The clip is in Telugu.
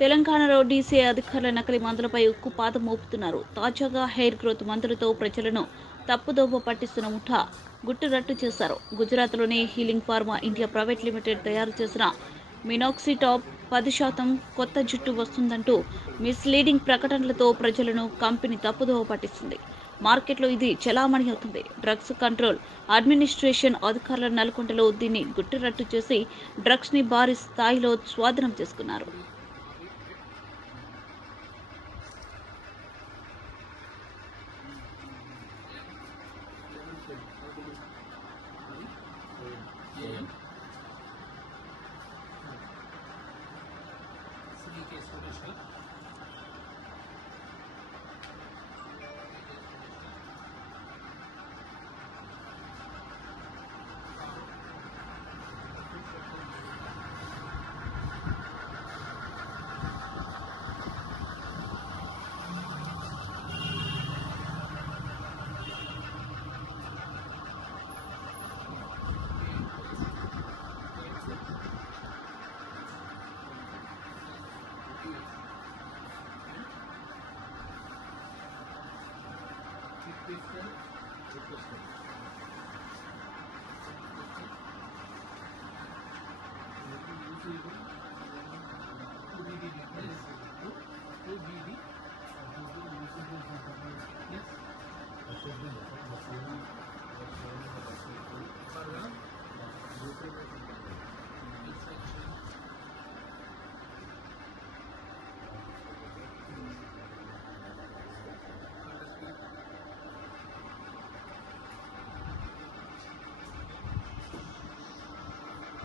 తెలంగాణలో డీసీఏ అధికారుల నకిలీ మందులపై ఉక్కుపాదం మోపుతున్నారు. తాజాగా హెయిర్ గ్రోత్ మందులతో ప్రజలను తప్పుదోవ పట్టిస్తున్న ముఠా గుట్టురట్టు చేశారు. గుజరాత్లోని healing pharma India private limited తయారు చేసిన మినాక్సిటాప్ 10% కొత్త జుట్టు వస్తుందంటూ మిస్లీడింగ్ ప్రకటనలతో ప్రజలను కంపెనీ తప్పుదోవ పట్టిస్తుంది. మార్కెట్లో ఇది చలామణి అవుతుంది. డ్రగ్స్ కంట్రోల్ అడ్మినిస్ట్రేషన్ అధికారుల నల్గొండలో దీన్ని గుట్టురట్టు చేసి డ్రగ్స్ ని భారీ స్థాయిలో స్వాధీనం చేసుకున్నారు. Request